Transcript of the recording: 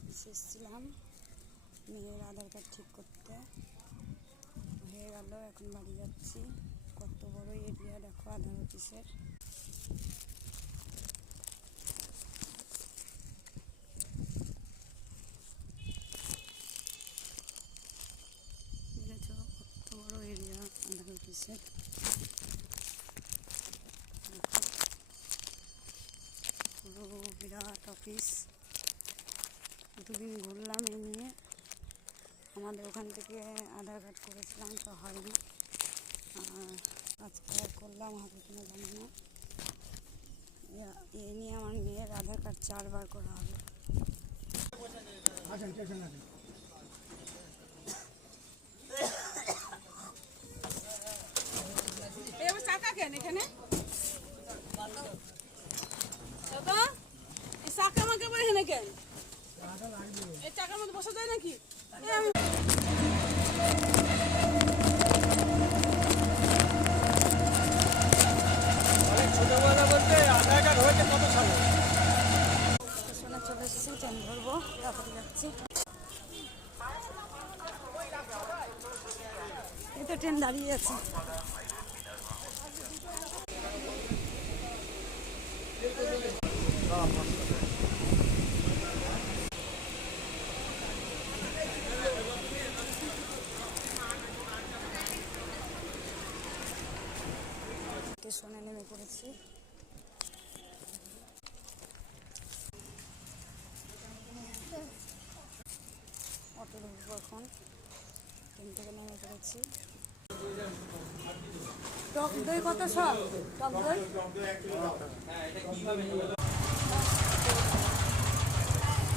অফিসে এসেছিলাম মেয়ের আধার কার্ড ঠিক করতে, হয়ে গেল। এখন বাড়ি যাচ্ছি। কত বড় এরিয়া দেখো আধার অফিসের। বুঝেছো কত বড় এরিয়া আধার অফিসের। পুরো বিরাট অফিস। দুদিন ঘুরলাম এই নিয়ে। আমাদের ওখান থেকে আধার কার্ড করেছিলাম তো হয়নি, আজকে করলাম, হবে কিনা জানি না। এ নিয়ে আমার মেয়ের আধার কার্ড 4 বার করা হবে। চাকা কেন এখানে? চাকা আমাকে এখানে কেন? এই চাকার মধ্যে বসা যায় নাকি? চলে এসেছি, ট্রেন ধরবো, তাড়াতাড়ি যাচ্ছি। এই তো ট্রেন দাঁড়িয়ে আছে। স্টেশনে নেমে পড়েছি। অটো ঢুকবো এখন। ট্রেন থেকে নেমে পড়েছি। টক দই কত সব? টক দই